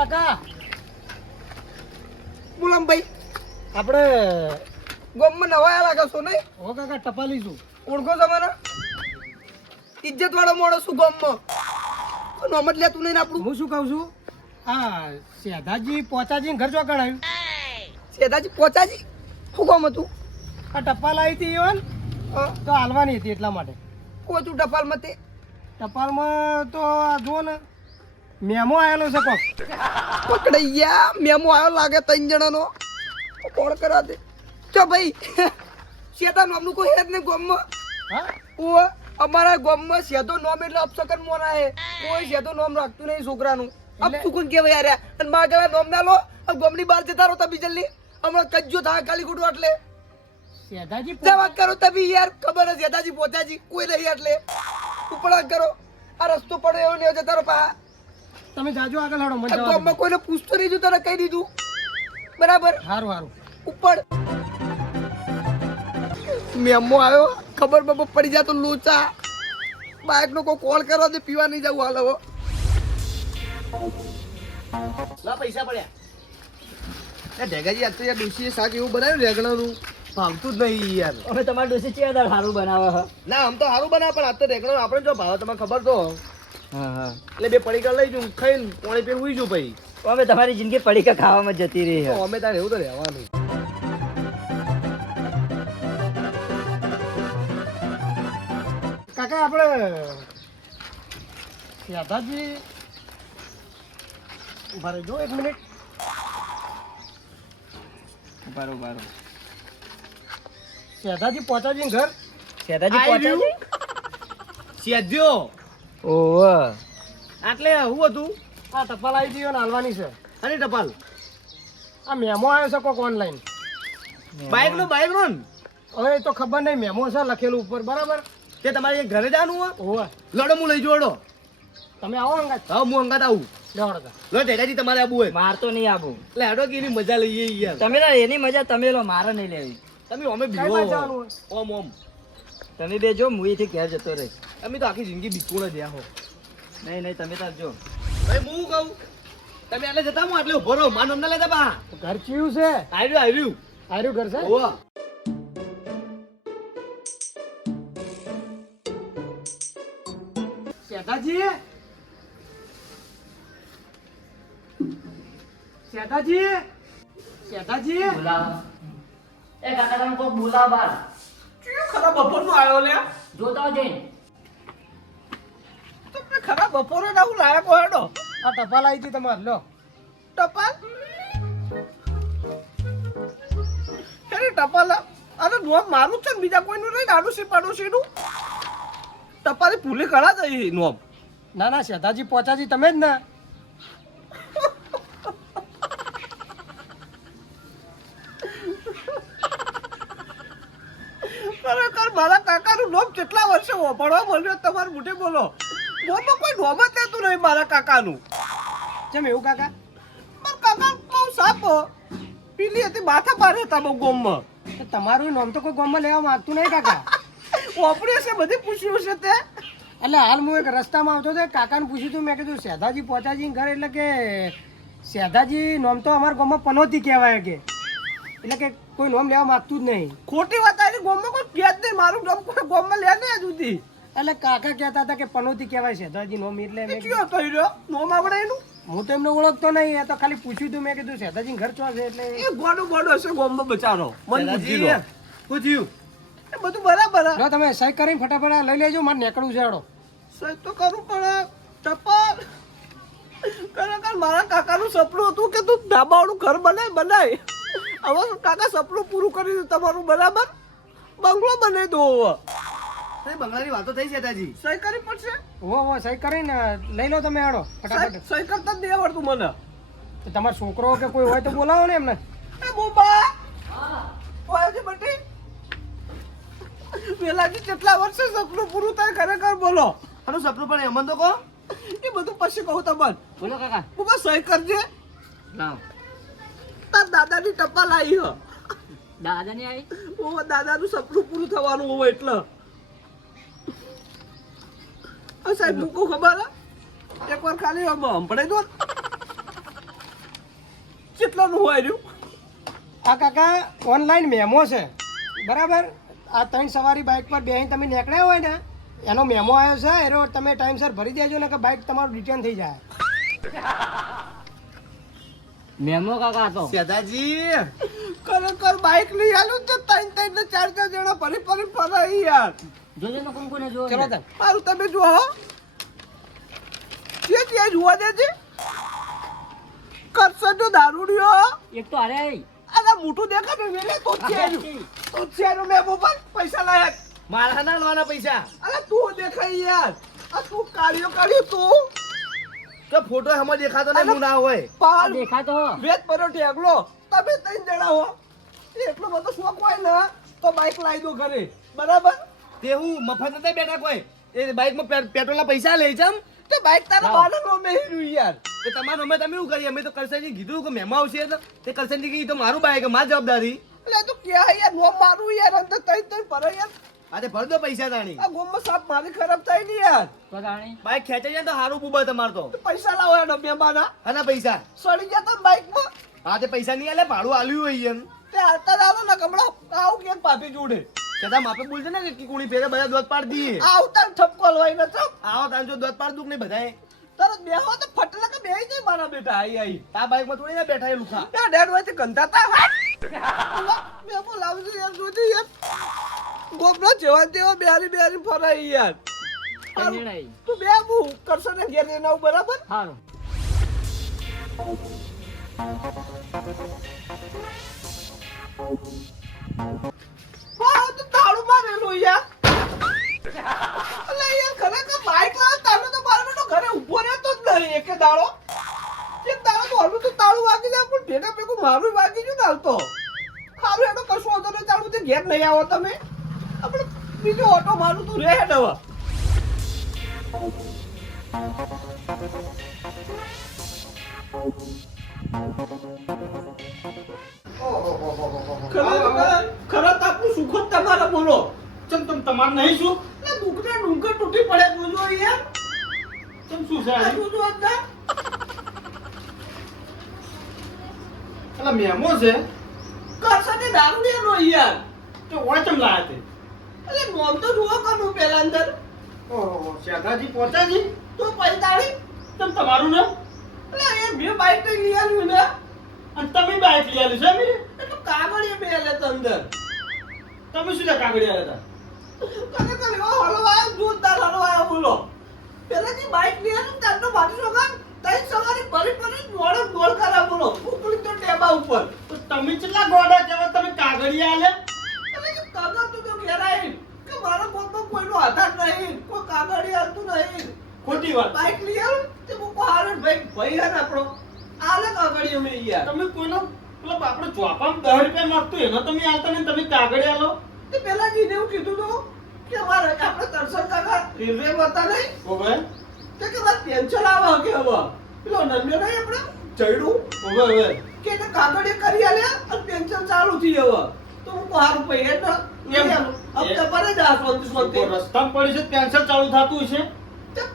કાકા બોલામ ભાઈ આપણે ગોમમાં નવા લાગે છો નહીં? ઓ કાકા ટપાલી છું. ઓળખો તમારા ઇજ્જત વાળો મોડો શું ગોમમાં નોમ જ લેતું નહીં ને આપણું. હું શું કહું છું આ સેધાજી પોચાજી ઘર ચોકડ આવ્યું. સેદાજી પોચાજી શું ગોમ હતું? આ ટપાલ આવી હતી ઈવન તો હાલવાની હતી એટલા માટે. કોઈ તું ટપાલ મતે ટપાલમાં તો આ જુઓ ને મેમો આવેલો છે કોક. પકડાઈ ગયા મેમો આવ્યો લાગે 3 જણાનો. કોણ કરા દે ચો ભાઈ સેદા નામનું કોઈ હેર ને ગોમમાં. હા ઓ અમારા ગામમાં સેદો નામ એટલે અપસકન મોના હે. કોઈ સેદો નામ રાખતું નહીં છોકરાનું. અપસુકન કેવાય યાર. અને મારા નામ ના લો ગામની બહાર જતા રહો તબી જલ્દી હમણાં કજ્જો થાય ખાલી ખોટું એટલે સેધાજી જવાબ કરો તબી યાર ખબર છે સેદાજી પોચાજી કોઈ નહીં એટલે ઉપડા કરો આ રસ્તો પડે એવો નહીં જતા રહો પા. તમે જાજો આગળ હાડો મને આ ગામમાં કોઈને પૂછતો નહીં જો તને કહી દીધું બરાબર. સારું સારું ઉપર મેમો આવ્યો ખબર બબર પડી જાય તો લોચા બાઈક નો કોઈ કોલ કરો દે પીવા નહીં જવું હાલ હવે. લા પૈસા પડ્યા. એ ઢેગાજી આજ તો યાર ડોશીએ શાક એવું બનાવ્યું રેગણાનું ભાવતું જ નહીં યાર. હવે તમારે ડોસી ચિયા દાળ સારું બનાવે હ. ના આમ તો સારું બનાવે પણ આ તો રેગણાનું આપણે જો ભાવ તમને ખબર તો હા હા. એટલે 2 પડીકા લઈ જઉં ખાઈને પોણી પીને ઉઈ જઉં ભાઈ. હવે તમારી જિંદગી પડીકા ખાવામાં જ જતી રહી તો છે. અમે તારે એવું તો રહેવાનું. કાકા આપણે સેધાજી ઉભા રહેજો 1 મિનિટ. બરોબર. સેધાજી પોચાજી ઘર સેદાજી પહોંચાડી. સેદ્યો ઓહો. આટલે હું હતું આ ટપાલ આવી હતી ને હાલવાની છે. અને ટપાલ આ મેમો આવ્યો છે કોક ઓનલાઈન. બાઈક નો હવે એ તો ખબર નહીં મેમો છે લખેલું ઉપર બરાબર. તે તમારે ઘરે જવાનું હોય ઓવે લડો હું લઈ જોડો. તમે આવો અંગાત હા હું અંગાત આવું. લેવડો લો ઢેગાજી તમારે આવું હોય માર તો નહીં આવું. એટલે હેડો કે એની મજા લઈએ યાર. તમે લો એની મજા તમે લો, મારે નહીં લેવી. તમે અમે કઈ બીવો બાજુ જવાનું હોય? ઓમ ઓમ તમે બે જો હું અહીંથી ઘેર જતો રહી. અમે તો આખી જિંદગી બીકુણ જ રહ્યા હો. નહીં નહીં તમે તાર જો. ભાઈ હું કહું તમે એટલે જતા હું એટલે ઉભો રહો માન અમને લેતા બા. ઘર ચીયું છે આવ્યું આર્યું ઘર છે. ઓવા સેધાજી સેધાજી સેધાજી એ કાકા તમે કોઈ બોલાવ બાર. ખરા બપોરનો આવ્યો લે. જોતા જઈને. તમે ખરા બપોરે ના હું લાયક હોય હેડો. આ ટપાલ આવી હતી તમારે લો. ટપાલ અરે ટપાલ અરે નોમ મારું છે ને બીજા કોઈનું નહીં આડોશી પાડોશીનું. ટપાલી ભૂલી કરા જઈ નોમ. ના ના સેધાજી પોચાજી તમે જ ને. ખરેખર મારા કાકાનું નોમ કેટલા વર્ષે વાપરવા મળ્યો તમારે મોઢે બોલો. નોમમાં કોઈ નોમ જ લેતું નહીં મારા કાકાનું. કેમ એવું કાકા? મારા કાકા બહુ સાપ પીલી હતી માથા પારે હતા બહુ ગોમમાં. તો તમારું નામ તો કોઈ ગામમાં લેવા માંગતું નહીં કાકા. વાપર્યું છે બધી પૂછ્યું છે તે. એટલે હાલ હું એક રસ્તામાં આવતો હતો કાકાને પૂછ્યું હતું મેં કીધું સેધાજી પોચાજી ઘર એટલે કે સેધાજી નામ તો અમારા ગામમાં પનોતી કહેવાય કે એટલે કે કોઈ નામ લેવા માંગતું જ નહીં. ખોટી વાત આવી ગોમમાં કોઈ કહે જ નહીં મારું નામ કોઈ ગોમમાં લે નહીં સુધી. એટલે કાકા કહેતા હતા કે પનોતી કહેવાય સેધાજી નામ એટલે મેં કીધું કયો કહી રહ્યો નોમ આવડે એનું. હું તો એમને ઓળખતો નહીં એ તો ખાલી પૂછ્યું હતું મેં કીધું સેધાજી ઘર ચો છે એટલે એ ગોડો ગોડો છે ગોમમાં બચારો મન બુદ્ધિ લો. પૂછ્યું. એ બધું બરાબર જો તમે સહી કરીને ફટાફટ આ લઈ લેજો મારે નીકળવું છે હેડો. સહી તો કરવું પડે ટપાલ. ખરેખર મારા કાકાનું સપનું હતું કે તું ધાબાવાળું ઘર બનાય. હવે કાકા સપનું પૂરું કરી દીધું તમારું બરાબર. બંગલો બનાવી દો હવે. બંગલાની વાતો થઈ છે તાજી. સહી કરી પડશે. હો સહી કરીને લઈ લો તમે હેડો ફટાફટ. સહી કરતા જ નહીં આવડતું મને. તો તમારો છોકરો કે કોઈ હોય તો બોલાવો ને એમને. એ બોબા ઓય છે બટી વેલાજી કેટલા વર્ષે સપનું પૂરું થાય ખરેખર બોલો. આનું સપનું પણ એમન તો કહો. એ બધું પછી કહું તમને. બોલો કાકા. બોબા સહી કરજે. લાવ. તાર દાદાની ટપાલ આવી હ. દાદા ની આવી. ઓ દાદાનું સપનું પૂરું થવાનું હોય એટલે. સાહેબ મૂકું ખબર એકવાર ખાલી સંભળાઈ દો. કેટલાનું હોય રહ્યું? આ કાકા ઓનલાઈન મેમો છે બરાબર. આ 3 સવારી બાઇક પર બેહીને તમે નીકળ્યા હોય ને એનો મેમો આવ્યો છે. એનો તમે ટાઈમસર ભરી દેજો ને કે બાઇક તમારું રિટર્ન થઈ જાય. મેમો કાકા તો સેધાજી ખરેખર બાઇક લઈ આલું તો 3 ને 4 જણા ફરી ફરાય યાર. જોજો ને કુંકુ ને જો ચલો તને મારું તમે જો હો જે જોવા દેજે કરશે તો દારૂડિયો એક તો અરે અરે મોટું દેખાડે વેલે તો છે મેં મોબાઈલ પૈસા લાયક. મારા ના લેવાના પૈસા અરે તું દેખાય યાર. આ તું કાળ્યો તું તો ફોટો હમ દેખાતો ને હું ના હોય પાલ દેખાતો વેત પરો ટેગલો તમે 3 જણા હો એટલો બધો શોખ હોય ને તો બાઇક લાવી દો ઘરે બરાબર. તે હું મફત નથી બેઠા કોઈ એ બાઇકમાં પેટ્રોલના પૈસા લે છે તે બાઇક તારા લાવો. બાને નો મેહ્યું યાર. તે તમારું અમે તમે શું કરીએ અમે તો કરસનજી કીધું કે મહેમાન આવશે એટલે તે કરસનજી કીધું તો મારું બાઇક મારી જવાબદારી એટલે તું ક્યાં યાર નો મારું યાર અંદર 3 ફરે યાર. આ તે ભર દો પૈસા તાણી આ ગોમમાં સાપ મારી ખરાબ થાય ને યાર. તો જાણી બાઇક ખેંચાઈ જાય તો સારું બુબા તમાર તો તો પૈસા લાવો એનો બેમાના આના પૈસા સડી ગયા તો બાઇકમાં હા તે પૈસા નહીં આલે ભાડું આલ્યું હોય એમ તે હાલતા દાલો ના કમળા આવું કે પાપી જોડે છતાં માપે બોલશે ને કે કુણી ફેરે બધા દોત પાડ દઈએ આવતા ઠપકો લવાય ન ચપ આવો તાન જો દોત પાડ દુક નહીં બધાએ તરત બેહો તો ફટલા કે બેહી જાય મારા બેટા આઈ આ બાઇકમાં થોડી ના બેઠા એ લુખા ત્યાં ડેડ હોય તે ગંધાતા બે બોલાવજો યાર જોજે યાર ગોબરા જેવા તેવા બેહારી ફરાય યાર. કઈ નહીં તું બે હું કરશે ને ઘેર જઈને આવું બરાબર. સારું હા તો તાળું મારેલું યાર. અલે યાર ખરેખર બાઈક લાવ તાનો તો મારો બેટો ઘરે ઊભો રહેતો જ નહીં એકે દાડો. એક દાડો તો હલું તો તાળું વાગી જાય પણ ભેગા ભેગું મારું વાગી ગયું ને હાલ તો. હારું એનો કશું વાંધો નહીં તાળું તે ઘેર નહીં આવો તમે. આપણે બીજો ઓટો મારું તું રહે દવા. ખરા તાપનું સુખ જ તમારા બોલો. ચમ તમ તમાર નહીં શું એટલે દુખને ડુંગર તૂટી પડે જોજો યાર. ચમ શું છે આ આ? જોજો અંદર. એટલે મેમો છે કરશે ને દારૂ લેનો યાર. તે ઓય ચમ લાયા તે એટલે નોમ તો જુઓ કનું પેલા અંદર. ઓહો શેઠાજી પહોંચાજી તો પૈતાળી. તમ તમારું નામ એટલે એ બે બાઈક તો લઈ આવ્યું ને. અને તમે બાઈક લઈ આલી છે મેરે એટલે કાગળિયા બે લે તો અંદર. તમે શું લે કાગડી આવ્યા ખરેખર એવો હલવાયો જોરદાર હલવાયો બોલો. પેલા જે બાઈક લઈ આવ્યું ત્યારનો મારી છોકરા તઈ સવારે ફરી દોડ કરા બોલો. ઉકળી તો ટેબા ઉપર. હતા તો તમે કેટલા ગોડા કેવા તમે કાગડી આલે એટલે કે કાગળ તો ઘેર આવી કે મારા પોતમાં કોઈનો આધાર નહીં, કોઈ કાગળી આવતું નહીં. ખોટી વાત બાઈક લઈ આવ્યું તે મૂકો હારે ભાઈ હે ને આપણો આલે કાગળી અમે યાર. તમે કોઈનો પેલા આપણે ચોપામાં 10 રૂપિયા માંગતો એનો તમે આલતા ને તમે કાગડી આલો તે પેલા જીને એવું કીધું તું કે અમારે આપણે તરસર કાકા રેલવે હતા નહીં ઓવે તે કે વાત ટેન્શન આવે કે હવે પેલો નંદ્યો નહીં આપણે ચડ્યું ઓવે ઓવે કે એને કાગળે કરી આલે અને પેન્શન ચાલુ થઈ હવે તો હું હારું પૈ હે ને એમ. હપ્તે પર જ આ સોનતી રસ્તામાં પડી છે પેન્શન ચાલુ થતું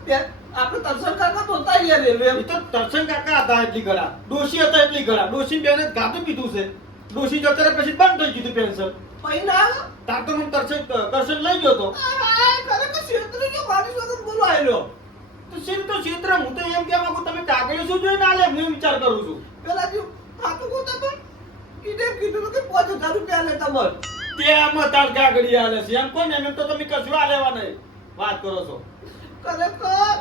છે આપણે તરસર કાકા તો હતા યાર રેલવે એ તો દર્શન કાકા હતા એટલી ગળા ડોશી હતા એટલી ગળા ડોશી બેને ગાતું પીધું છે ડોશી જતા રહ્યા પછી બંધ થઈ ગયું પેન્શન પૈ ના તાર તો હું દર્શન લઈ ગયો તો ખરેખર ક્ષેત્રે જો મારી સાથે બોલો આયલો તો ક્ષેત્ર હું તો એમ કહેવા માંગુ તમે કાગળિયો શું જોઈને આલે હું વિચાર કરું છું પેલા જે ખાતું કોતા પણ કીધું કે 5000 રૂપિયા લે તમાર તે આમાં તાર કાગળી આલે છે એમ કોને એમ તો તમે કશું આલેવા નહીં વાત કરો છો ખરેખર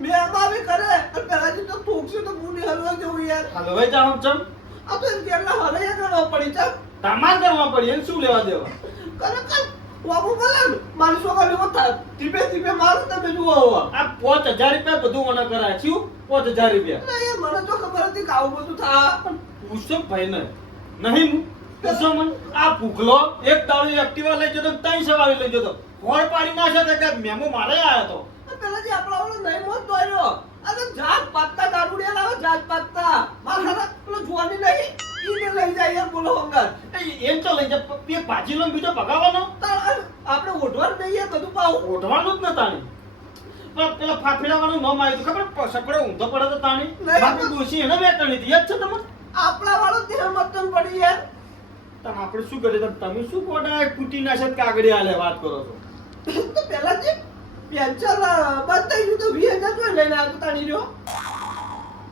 મેં અમારે કરે અને પેલા જે તો થોકશે તો મુની હલવા જેવું યાર હાલો ભાઈ જાઓ ચમ આ તો એમ કેટલા હલૈયા કરવા પડી ચાલ તમાર કરવા પડી એને શું લેવા દેવા ખરેખર વાપુ બોલે મારી છોકરા લેવો થાય ટીપે મારું તમે જુઓ હવે આ 5000 રૂપિયા બધું મને કરાય છું 5000 રૂપિયા એટલે યાર મને તો ખબર હતી કે આવું બધું થા પૂછો ભાઈ ને નહીં પૂછો મને આ ભૂખલો એક દાડી એક્ટિવા લઈ જતો 3 સવારી લઈ જતો ફોડ પાડી નાખે તો કે મેમો મારે આયો તો પેલા જે આપણા ઓલો નહીં મોત દોર્યો અને જાત પાકતા દારૂડિયા લાવે જાત પાકતા મારા પેલો જોવાની નહીં ઈને લઈ જાય યાર બોલો હંગાર એમ તો લઈ જાય એક ભાજી લો બીજો ભગાવાનો આપણે ઓઢવાનું નહીં યાર બધું પાવું ઓઢવાનું જ ન તાણી પેલા ફાફેડા વાળું નામ આવ્યું ખબર સકડો ઊંધો પડે તો તાણી નહીં. બાપી ડોશી એને વેટણી હતી યાદ છે તમને આપણા વાળો દેહ મતન પડી યાર. તને આપણે શું કરીએ તો તમે શું કોડા કૂટી નાશે કાગડી આલે વાત કરો છો તો પેલા જે પેન્શન બતાવી ગયું તો 20,000 તો લઈને આવતો તાણી રહ્યો.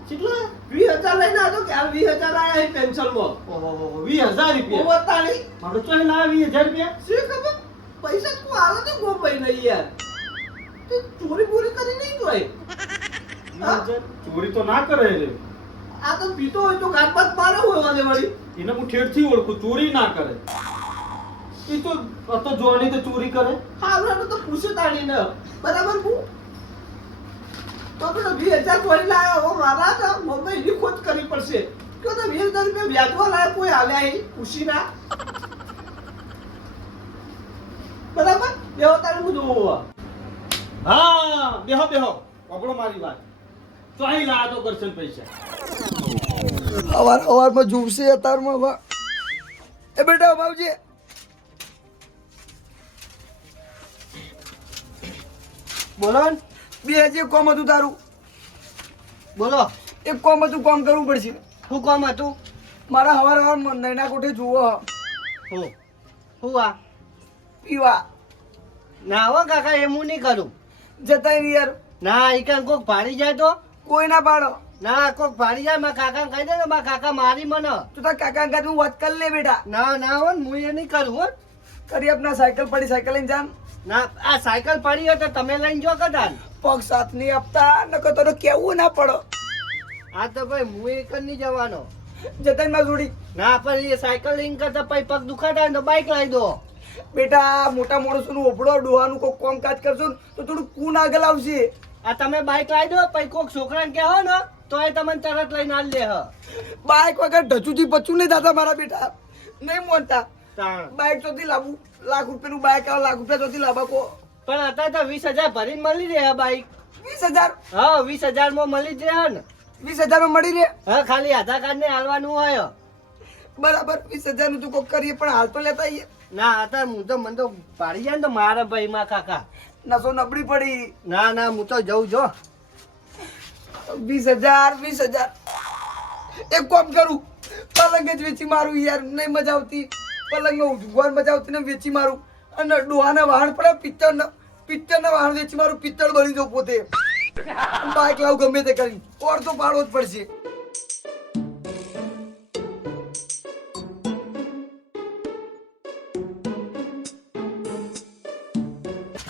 કેટલા 20,000 લઈને આવતો કે આ 20,000 આયા છે પેન્શનમાં. ઓહો 20,000 રૂપિયા તાણી મારો ચોઈ ના 20,000 રૂપિયા શું ખબર પૈસા તું આલો તો ગો પઈ નહીં યાર. તે ચોરી બોરી કરી નહીં તોય. 20,000 ચોરી તો ના કરે રે આ તો પીતો હોય તો ગાત મારે હોય વાલે વળી. એને હું ઠેરથી ઓળખું ચોરી ના કરે એ તો અતો જોવાની તો ચોરી કરે હાલવાનું તો પૂછે તાણી ને બરાબર હું તો પેલો 20,000 ચોરી લાયો હવે મારા તો મોબાઈલની ખોજ કરવી પડશે કે તો 20,000 રૂપિયા વ્યાજવા લાયો કોઈ હાલ્યા અહીં પૂછી ના બરાબર બેહો તારે હું જોવું હા બેહો બેહો પકડો મારી વાત ચોઈ લા તો કરશે ને પૈસા અવારમાં જુબશે અતારમાં હવે એ બેટા બાબુજી બોલો ને. બે હજી એક કોમ હતું તારું બોલો એક કોમ હતું કોમ કરવું પડશે શું કામ હતું મારા હવાર નૈના કોઠે જુઓ હું આ પીવા ના હો કાકા એમ હું નહીં કરું જતા રહી યાર ના એ કાંઈ કોક ભાડી જાય તો કોઈ ના પાડો ના કોક ભાડી જાય મારા કાકા કહી દે ને મારા કાકા મારી મને તું તાર કાકા કાકા તું વાત કરી લે બેટા ના ના હો ને, હું એ નહીં કરું હો કરી આપના સાયકલ પડી સાયકલ લઈને જાન ના આ સાયકલ પડી હોય તો તમે લઈને જો કદાચ પગ સાથ નહીં આપતા નકર તો કેવું ના પડો આ તો ભાઈ હું એક જ નહીં જવાનો જતા માં જોડી ના પણ એ સાયકલ લઈને કરતા પછી પગ દુખાતા હોય ને તો બાઈક લાવી દો બેટા મોટા માણસોનું ઓપડો ડોહાનું કોઈ કામકાજ કરશો ને તો થોડું કુન આગળ આવશે આ તમે બાઈક લાવી દો પછી કોક છોકરાને કહેવો ને તો એ તમને તરત લઈને આલ દે હ બાઈક વગર ઢચુથી પચું નહીં થતા મારા બેટા નહીં મોનતા તાણ. બાઈક ચોથી લાવવું લાખ રૂપિયાનું બાઈક આવે લાખ રૂપિયા ચોથી લાવવા કો પણ અત્યારે તો 20,000 ભરીને મળી રહે આ બાઈક 20,000 હા 20,000 માં મળી જ રહે ને 20,000 માં મળી રહે હા ખાલી આધાર કાર્ડ ને હાલવાનું હોય બરાબર 20,000 નું તું કોક કરીએ પણ હાલ તો લેતા આવીએ ના અત્યારે હું તો મને તો પાડી જાય ને તો મારા ભાઈ માં કાકા નસો નબળી પડી ના ના હું તો જઉં જો 20,000 એક કામ કરું પલંગ જ વેચી મારું યાર નહીં મજા આવતી પલંગમાં ઊંઘવાની મજા આવતી ને વેચી મારું અને ડોહાના વાહન પડે પિત્તળના વાહન વેચી મારું પિત્તળ બની જાઉં પોતે બાઈક લાવ ગમે તે કરી ઓર તો પાડવો જ પડશે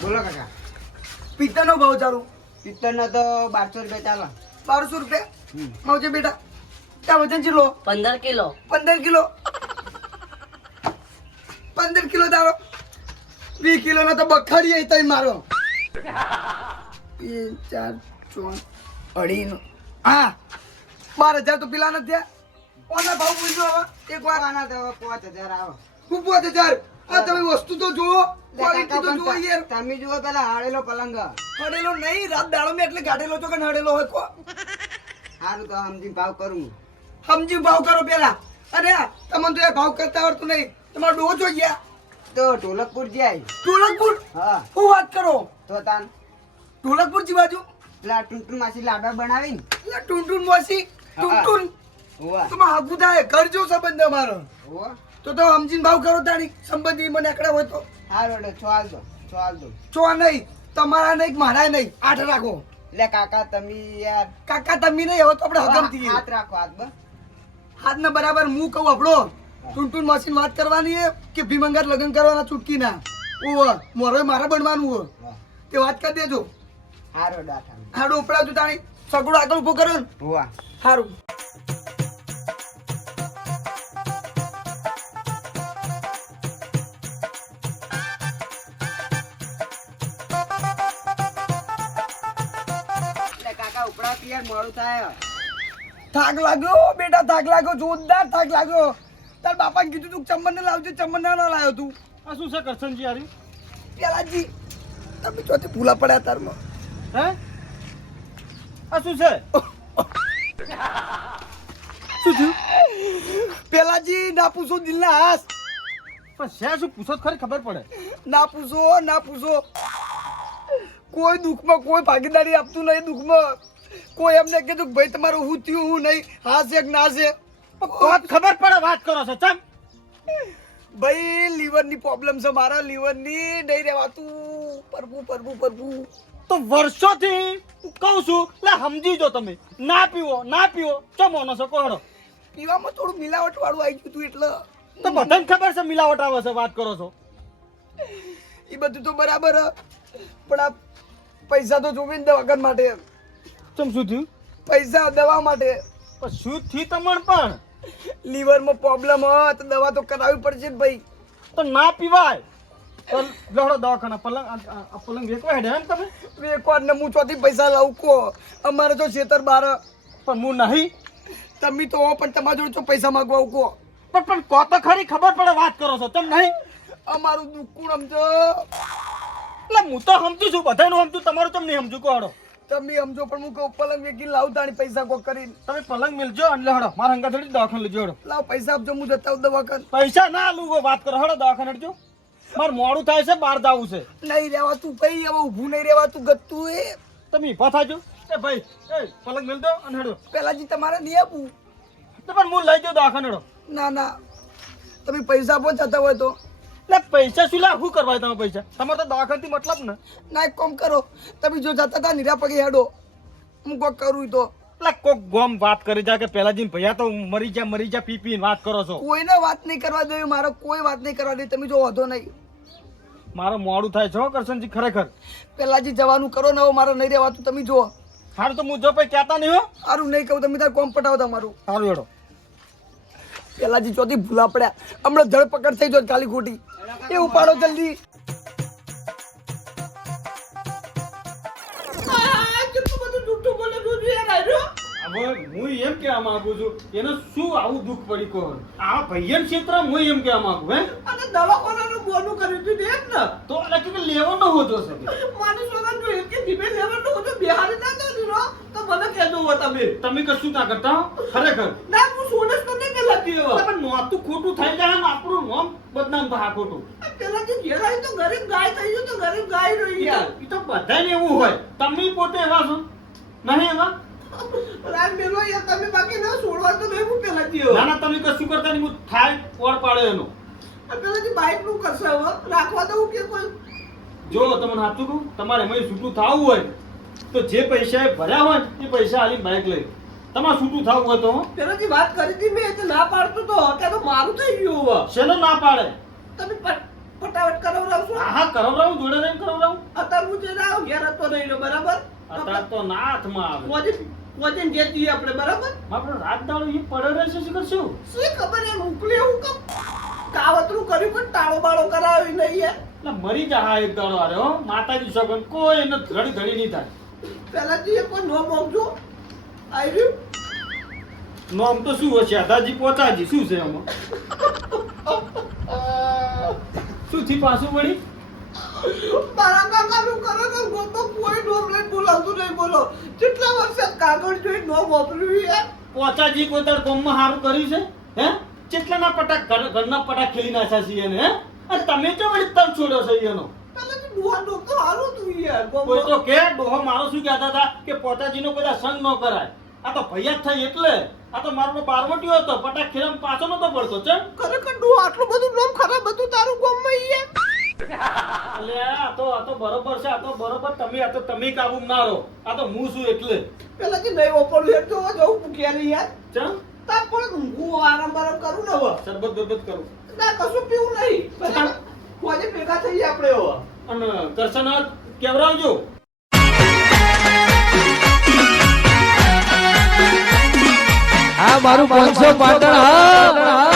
બોલો કાકા પિત્તળનો ભાવ ચાલુ પિત્તળ નો તો 1200 રૂપિયા ચાલો 1200 રૂપિયા આવજે બેટા ત્યાં વજન ચીલો 15 કિલો 15 કિલો 15 કિલો તારો 20 કિલો નો તો બખાડી આવી તઈ મારો 3 4 4 અઢી નો હા 12,000 તો પેલા નથી થયા કોના ભાવ પૂછજો હવે એક વાર આના તો 5,000 આવે હું 5,000 આ તમે વસ્તુ તો જુઓ ક્વોલિટી તો જુઓ યાર તમે જુઓ પેલા હાડેલો પલંગ હડેલો નહીં રાત દાડો મેં એટલે ગાડેલો છો કે હડેલો હોય કો સારું તો સમજી ભાવ કરું સમજી ભાવ કરો પેલા અરે તમને તો યાર ભાવ કરતા આવડતું નહીં તમારો ડોહો જો ગયા તો ઢોલકપુર જાય ઢોલકપુર હા હું વાત કરો તો તાન ઢોલકપુર જી બાજુ પેલા ટૂંટૂન માસી લાડવા બનાવીને એટલે ટુનટુન મોસી ટુનટુન હોવા તો માં હાગુ થાય ઘર જો સંબંધ અમારો હોવા તો સમજીને ભાવ કરો તારી સંબંધી મને આકડા હોય તો હારું એટલે છ આલ દો છો નહીં તમારા નહીં મારા નહીં 8 રાખો એટલે કાકા તમે યાર કાકા તમે નહીં હવે તો આપણે હગમ થઈએ હાથ રાખો હાથ બસ હાથને બરાબર હું કહું આપણો ટુનટુન મશીન વાત કરવાની હે કે ભીમંગાર લગ્ન કરવાના છૂટકી ના ઓ મોરે મારે બનવાનું હો તે વાત કરી દેજો હારો દાઠા હાડો ઉપડા તું તાણી સગડો આગળ ઉભો કર્યો ને હોવા સારું એટલે કાકા ઉપડા યાર મોડું થાય થાક લાગ્યો બેટા થાક લાગ્યો જોરદાર થાક લાગ્યો તાર બાપાને કીધું તું ચમન ને લાવજો ચમન ના લાવ્યો તું આ શું છે કરશનજી યાર પેલાજી તમે ચોથી ભૂલા પડ્યા તારમાં હે આ શું છે શું થયું પેલાજી ના પૂછો દિલના હાસ પણ છે શું પૂછો તો ખરી ખબર પડે ના પૂછો કોઈ દુઃખમાં કોઈ ભાગીદારી આપતું નહીં દુઃખમાં કોઈ એમને કીધું કે ભાઈ તમારું હું થયું હું નહીં હા છે કે ના છે કોત ખબર પડે વાત કરો છો ચમ ભાઈ લીવરની પ્રોબ્લેમ છે મારા લીવરની નહીં રહેવાતું પરબુ તો વર્ષોથી કહું છું એટલે સમજી જો તમે ના પીવો ચમોનો છો કોહડો પીવામાં થોડું મિલાવટ વાળું આવી ગયું તું એટલે તો બધાને ખબર છે મિલાવટ આવે છે વાત કરો છો એ બધું તો બરાબર હ. પણ આ પૈસા તો જોવે ને દવાખાન માટે ચમ શું થયું પૈસા દવા માટે પણ શું થયું તમને પણ લીવરમાં પ્રોબ્લેમ હોય તો દવા તો કરાવવી પડશે ને ભાઈ. તો ના પીવાય તો લડો દવાખાના પલંગ વેચવા હેડે એમ તમે એક વાર ને હું ચોથી પૈસા લાવું કો અમારે તો છેતર બાર પણ હું નહીં તમે તો હો પણ તમારા જોડે તો પૈસા માંગવા આવું કો પણ કો તો ખરી ખબર પડે વાત કરો છો તેમ નહીં અમારું દુઃખ સમજો એટલે હું તો સમજુ છું બધાનું સમજુ તમારું કેમ નહીં સમજુ કોહડો તમે સમજો પણ હું કહું પલંગ વેચી લાવતા ને પૈસા કોક કરીને તમે પલંગ મિલજો અને હડો મારા હંગા થોડી દવાખાને લેજો હડો લાવ પૈસા આપજો હું જતા આવું દવાખાન પૈસા ના લૂગો વાત કરો હડો દવાખાને હડજો મારે મોડું થાય છે બહાર જવું છે નહીં રહેવાતું ભાઈ હવે ઊભું નહીં રહેવાતું ગતું એ તમે ઊભા થાજો એ ભાઈ એ પલંગ મિલ દો અને હડો પેલાજી તમારે નહીં આપવું તો પણ હું લઈ જાઉં દવાખાને હડો ના ના તમે પૈસા આપો જતા હોય તો એટલે પૈસા શું લા શું કરવા તમે પૈસા તમારે તો દવાખાનથી મતલબ ને ના એક કામ કરો તમે જો જતા હતા નીરા પગે હેડો હું કોક કરું તો એટલે કોક ગોમ વાત કરી જા કે પેલા જીન ભૈયા તો મરી જા પી પીને વાત કરો છો કોઈને વાત નહીં કરવા દેવી મારે કોઈ વાત નહીં કરવા દે તમે જો વાંધો નહીં મારો મોડું થાય છે હો કરશનજી ખરેખર પેલાજી જવાનું કરો ને હવે મારે નહીં રહેવાતું તમે જો સારું તો હું જો પછી કહેતા નહીં હો સારું નહીં કહું તમે તાર કોમ પટાવો તમારું સારું હેડો પેલાજી ચોથી ભૂલા પડ્યા હમણાં ધરપકડ થઈ જો ખાલી ખોટી એ ઉપાડો જલ્દી કેટલું બધું જૂઠું બોલે તું યાર આજો હવે હું એમ કહેવા માંગુ છું એને શું આવું દુઃખ પડી કહો આ ભૈયન ક્ષેત્ર હું એમ કહેવા માંગુ હે અને દવાખાનાનું બોનું કર્યું તું એમ ને તો એટલે કે લેવાનો હોતો શકે માની સોના જો એક દીપે લેવાનું હતું બિહારી ના તો દીનો તો મને કહેજો હો તમે કશું ના કરતા હો? ખરેખર ના હું સોનેસ તો નહીં કે લતી હો પણ નોતું ખોટું થઈ જાય ને આપણું નામ બદનામ થાય ખોટું પેલા જે ઘેર આવી તો ગરીબ ગાય થઈ ગયું તો ગરીબ ગાય રહી યાર એ તો બધાને એવું હોય તમે પોતે એવા છો નહીં એવા રાત મેલો યાર તમે બાકી ના છોડવા તો નહીં હું પેલા જીઓ ના ના તમે કશું કરતા નહીં હું થાય ઓર પાડે એનો પેલા જે બાઈક નું કરશે હવે રાખવા દઉં કે કોઈ જો તમને સાચું કહું તમારે એમાં છૂટું થવું હોય તો જે પૈસા એ ભર્યા હોય ને એ પૈસા આલીને બાઇક લઈ તમારે છૂટું થવું હોય તો પેલા જે વાત કરી હતી મેં તો ના પાડતો તો કે તો મારું થઈ ગયું હવે શેનો ના પાડે તમે ફટાફટ કરાવડાવશો હા કરાવરાવું જોડે રહીને કરાવરાવું અત્યારે હું જે રાવ ઘેર હતો નહીં રહ્યો બરાબર અત્યારે તો ના હાથમાં આવે વજન જે દઈએ આપણે બરાબર આપણે રાત દાડો એ પડે રહેશે શું કરશું શું ખબર એ મોકલી હું કમ કાવતરું કર્યું પણ ટાળો બાળો કરાવી નહીં યાર એટલે મરી જા એક દાડો આરે હો માતાજી સગન કોઈ એને ઘડી નહીં થાય પેલા જે કોઈ નો મોકજો આવી રહ્યું નોમ તો શું હશે દાદાજી પોતાજી શું છે આમાં શું થી પાછું વળી મારા કાકાનું કરો તો ગોપો કોઈ નોમ લઈને બોલાવતું નહીં બોલો કેટલા વર્ષે કાગળ જોઈ નોમ વાપર્યું યાર પોચાજી કોઈ તાર કોમમાં સારું કર્યું છે હે કેટલાના પટાક ઘરના પટાક ખેલી નાખ્યા છીએ એને હે અને તમે તો વળી તમ છોડ્યો છે એનો પેલા જે ડોહા ડોક તો હારું તું યાર કોઈ તો કે ડોહો મારો શું કહેતા હતા કે પોતાજીનો બધા સંગ ન કરાય આ તો ભૈયા જ થઈ એટલે આ તો મારો બારવટીયો હતો પટાક ખેલમ પાછો નતો પડતો છે ખરેખર ડોહા આટલું બધું નોમ ખરાબ હતું તારું ગામમાં યાર અલે આ તો બરોબર છે આ તો બરોબર તમે કાબુ ના રહો આ તો હું છું એટલે પેલા જે નહીં વાપર્યું એટલે તો જવું પૂક્યા નહીં યાર ચમ તાર પણ હું આરામ બારામ કરું ને હવે શરબત બરબત કરું ના કશું પીવું નહીં બરાબર કોજે ભેગા થઈએ આપણે હવે અને કરશનાથ કેવરાવજો આ મારું 500 પાટણ હા